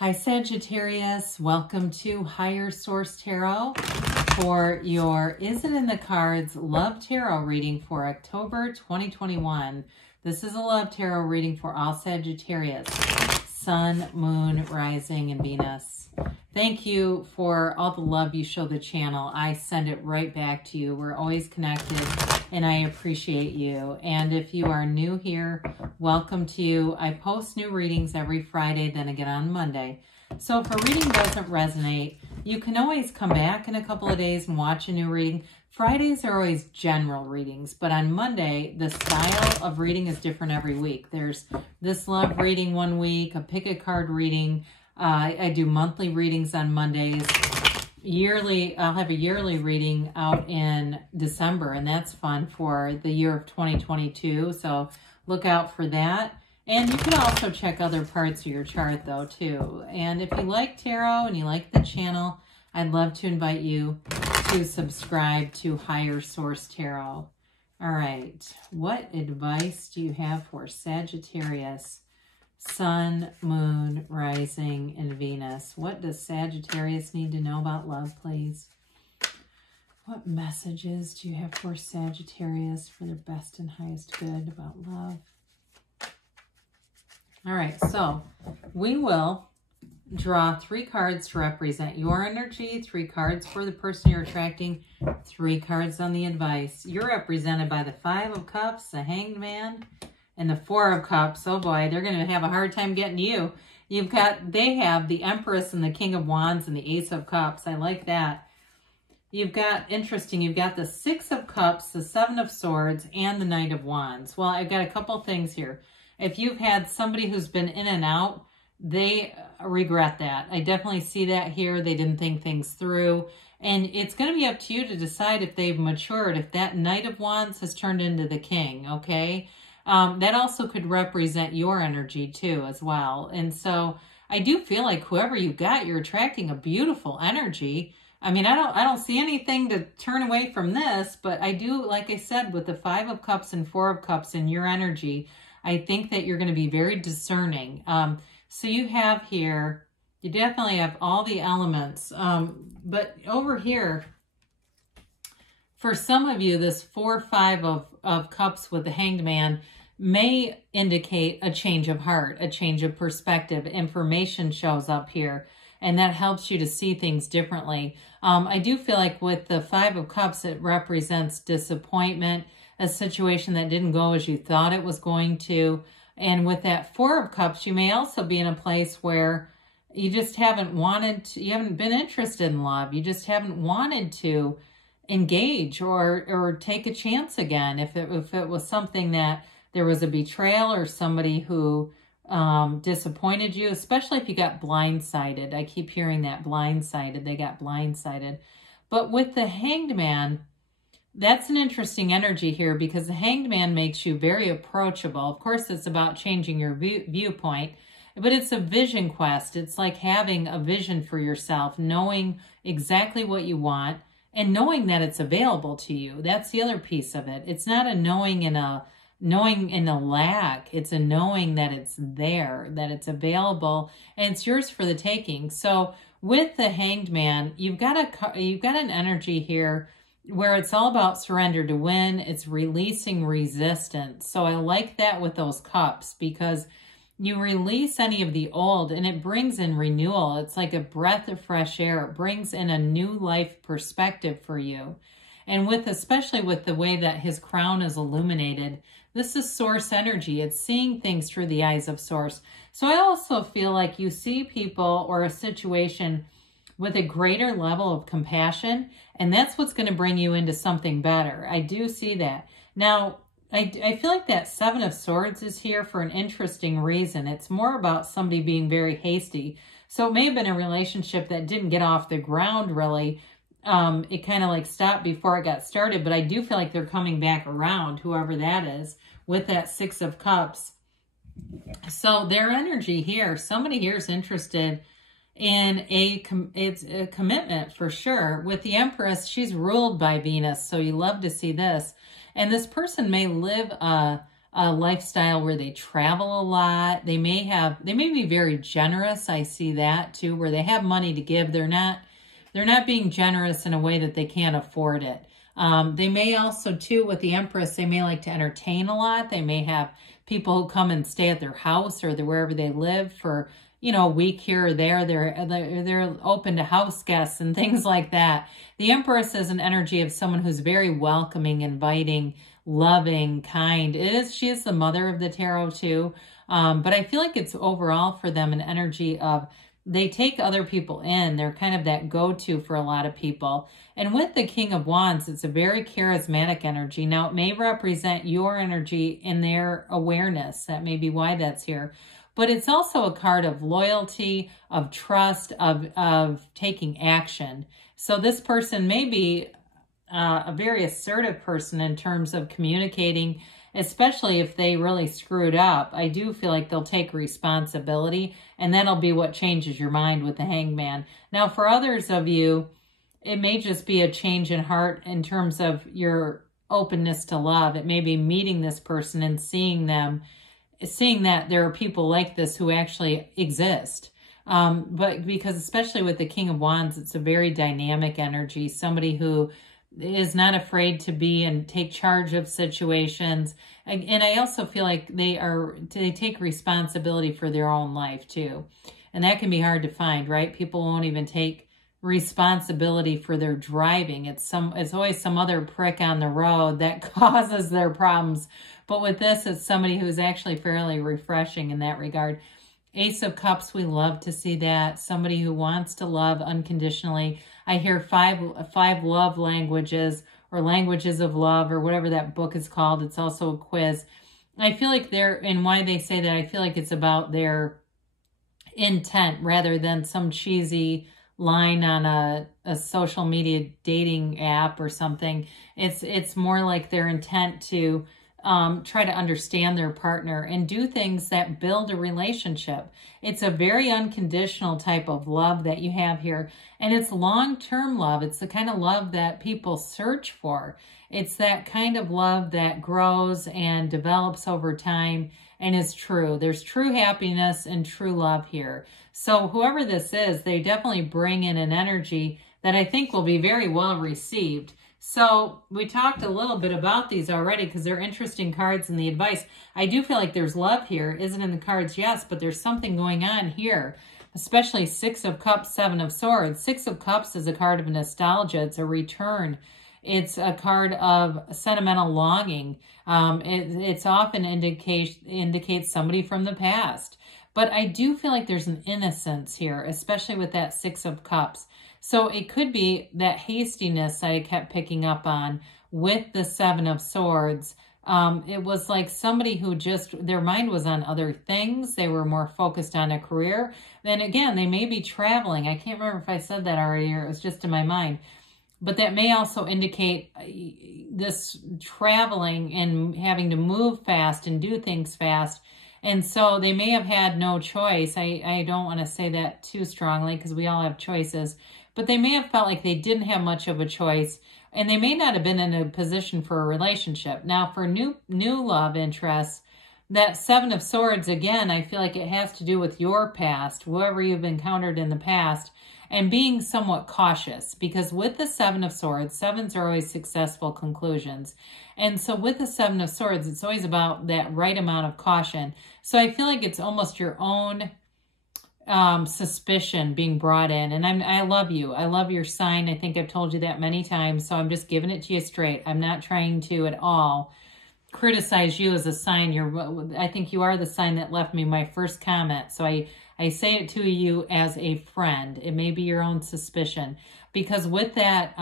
Hi Sagittarius, welcome to Higher Source Tarot for your Is It in the Cards Love Tarot reading for October 2021. This is a love tarot reading for all Sagittarius, Sun, Moon, Rising, and Venus. Thank you for all the love you show the channel. I send it right back to you. We're always connected and I appreciate you. And if you are new here, welcome to you. I post new readings every Friday, then again on Monday. So if a reading doesn't resonate, you can always come back in a couple of days and watch a new reading. Fridays are always general readings, but on Monday, the style of reading is different every week. There's this love reading one week, a pick a card reading. I do monthly readings on Mondays. I'll have a yearly reading out in December, and that's fun for the year of 2022. So look out for that. And you can also check other parts of your chart though too. And if you like tarot and you like the channel, I'd love to invite you to subscribe to Higher Source Tarot. All right, what advice do you have for Sagittarius, Sun, Moon, Rising, and Venus? What does Sagittarius need to know about love, please? What messages do you have for Sagittarius for their best and highest good about love? All right, so we will draw 3 cards to represent your energy, 3 cards for the person you're attracting, 3 cards on the advice. You're represented by the 5 of Cups, the Hanged Man, and the 4 of Cups. Oh boy, they're going to have a hard time getting to you. They have the Empress and the King of Wands and the Ace of Cups. I like that. You've got the 6 of Cups, the 7 of Swords, and the Knight of Wands. Well, I've got a couple things here. If you've had somebody who's been in and out, they regret that. I definitely see that here. They didn't think things through. And it's going to be up to you to decide if they've matured, if that Knight of Wands has turned into the King, okay? That also could represent your energy too as well. And so I do feel like whoever you got, you're attracting a beautiful energy. I mean, I don't see anything to turn away from this, but I do, like I said, with the 5 of Cups and 4 of Cups in your energy, I think that you're going to be very discerning. So you have here, you definitely have all the elements. But over here, for some of you, this 4-5 of Cups with the Hanged Man may indicate a change of heart, a change of perspective. Information shows up here, and that helps you to see things differently. I do feel like with the 5 of Cups, it represents disappointment, a situation that didn't go as you thought it was going to. And with that 4 of Cups, you may also be in a place where you just haven't you haven't been interested in love. You just haven't wanted to engage or take a chance again. If it was something that there was a betrayal or somebody who disappointed you, especially if you got blindsided. I keep hearing that, blindsided. They got blindsided. But with the Hanged Man, that's an interesting energy here because the Hanged Man makes you very approachable. Of course, it's about changing your viewpoint, but it's a vision quest. It's like having a vision for yourself, knowing exactly what you want and knowing that it's available to you. That's the other piece of it. It's not a knowing in a lack. It's a knowing that it's there, that it's available, and it's yours for the taking. So with the Hanged Man, you've got an energy here where it's all about surrender to win. It's releasing resistance. So I like that with those cups because you release any of the old and it brings in renewal. It's like a breath of fresh air. It brings in a new life perspective for you. And especially with the way that his crown is illuminated, this is source energy. It's seeing things through the eyes of source. So I also feel like you see people or a situation with a greater level of compassion, and that's what's going to bring you into something better. I do see that. Now, I feel like that 7 of Swords is here for an interesting reason. It's more about somebody being very hasty. So it may have been a relationship that didn't get off the ground really. It kind of like stopped before it got started, but I do feel like they're coming back around, whoever that is, with that 6 of Cups. So their energy here, somebody here is interested in it's a commitment for sure. With the Empress, she's ruled by Venus, so you love to see this. And this person may live a a lifestyle where they travel a lot. They may be very generous. I see that too, where they have money to give. They're not being generous in a way that they can't afford it. They may also too, with the Empress, they may like to entertain a lot. They may have people who come and stay at their house or wherever they live for, you know, a week here or there. They're open to house guests and things like that. The Empress is an energy of someone who's very welcoming, inviting, loving, kind. She is the mother of the tarot too. But I feel like it's overall for them an energy of they take other people in. They're kind of that go-to for a lot of people. And with the King of Wands, it's a very charismatic energy. Now, it may represent your energy in their awareness. That may be why that's here. But it's also a card of loyalty, of trust, of taking action. So this person may be a very assertive person in terms of communicating, especially if they really screwed up. I do feel like they'll take responsibility, and that'll be what changes your mind with the Hangman. Now, for others of you, it may just be a change in heart in terms of your openness to love. It may be meeting this person and seeing that there are people like this who actually exist. But because especially with the King of Wands, it's a very dynamic energy, somebody who is not afraid to be and take charge of situations. And I also feel like they take responsibility for their own life too. And that can be hard to find, right? People won't even take responsibility for their driving. It's always some other prick on the road that causes their problems. But with this, it's somebody who's actually fairly refreshing in that regard. Ace of Cups, we love to see that. Somebody who wants to love unconditionally. I hear five love languages or languages of love or whatever that book is called. It's also a quiz. I feel like and why they say that, I feel like it's about their intent rather than some cheesy line on a social media dating app or something. It's more like their intent to try to understand their partner and do things that build a relationship. It's a very unconditional type of love that you have here. And it's long-term love. It's the kind of love that people search for. It's that kind of love that grows and develops over time and is true. There's true happiness and true love here. So whoever this is, they definitely bring in an energy that I think will be very well received. So we talked a little bit about these already because they're interesting cards in the advice. I do feel like there's love here. Isn't in the cards? Yes, but there's something going on here, especially Six of Cups, Seven of Swords. Six of Cups is a card of nostalgia. It's a return. It's a card of sentimental longing. It's often indicates somebody from the past. But I do feel like there's an innocence here, especially with that Six of Cups. So it could be that hastiness that I kept picking up on with the Seven of Swords. It was like somebody who their mind was on other things. They were more focused on a career. Then again, they may be traveling. I can't remember if I said that already or it was just in my mind. But that may also indicate this traveling and having to move fast and do things fast. And so they may have had no choice. I don't want to say that too strongly because we all have choices. But they may have felt like they didn't have much of a choice. And they may not have been in a position for a relationship. Now, for new love interests, that Seven of Swords, again, I feel like it has to do with your past, whoever you've encountered in the past, and being somewhat cautious. Because with the Seven of Swords, sevens are always successful conclusions. And so with the Seven of Swords, it's always about that right amount of caution. So I feel like it's almost your own suspicion being brought in. And I love you. I love your sign. I think I've told you that many times. So I'm just giving it to you straight. I'm not trying to at all criticize you as a sign. I think you are the sign that left me my first comment. So I say it to you as a friend. It may be your own suspicion. Because with that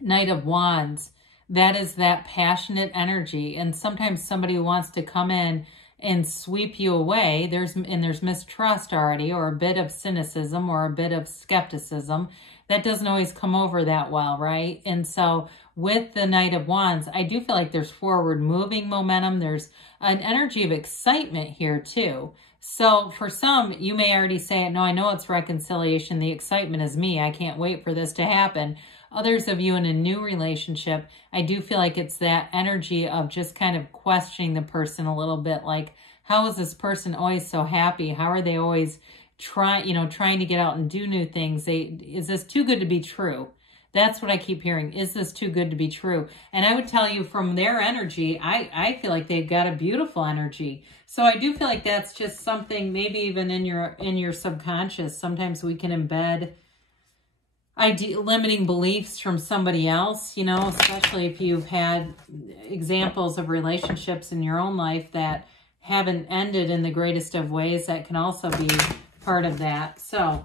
Knight of Wands, that is that passionate energy. And sometimes somebody wants to come in and sweep you away. There's mistrust already, or a bit of cynicism or a bit of skepticism. That doesn't always come over that well, right? And so with the Knight of Wands, I do feel like there's forward moving momentum. There's an energy of excitement here too. So for some, you may already say, no, I know it's reconciliation. The excitement is me. I can't wait for this to happen. Others of you in a new relationship, I do feel like it's that energy of just kind of questioning the person a little bit. Like, how is this person always so happy? How are they always trying to get out and do new things? Is this too good to be true? That's what I keep hearing. Is this too good to be true? And I would tell you from their energy, I feel like they've got a beautiful energy. So I do feel like that's just something, maybe even in your subconscious. Sometimes we can embed limiting beliefs from somebody else, especially if you've had examples of relationships in your own life that haven't ended in the greatest of ways. That can also be part of that. So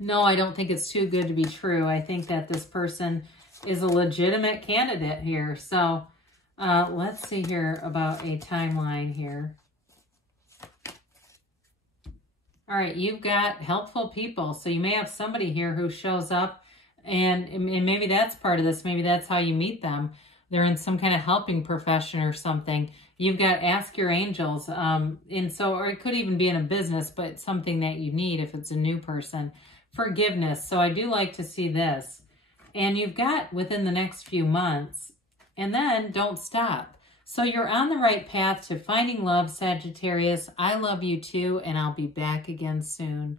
no, I don't think it's too good to be true. I think that this person is a legitimate candidate here. So let's see here about a timeline here. All right, you've got helpful people. So you may have somebody here who shows up, and maybe that's part of this. Maybe that's how you meet them. They're in some kind of helping profession or something. You've got ask your angels. Or it could even be in a business, but something that you need if it's a new person. Forgiveness. So I do like to see this. And you've got within the next few months, and then don't stop. So you're on the right path to finding love, Sagittarius. I love you too, and I'll be back again soon.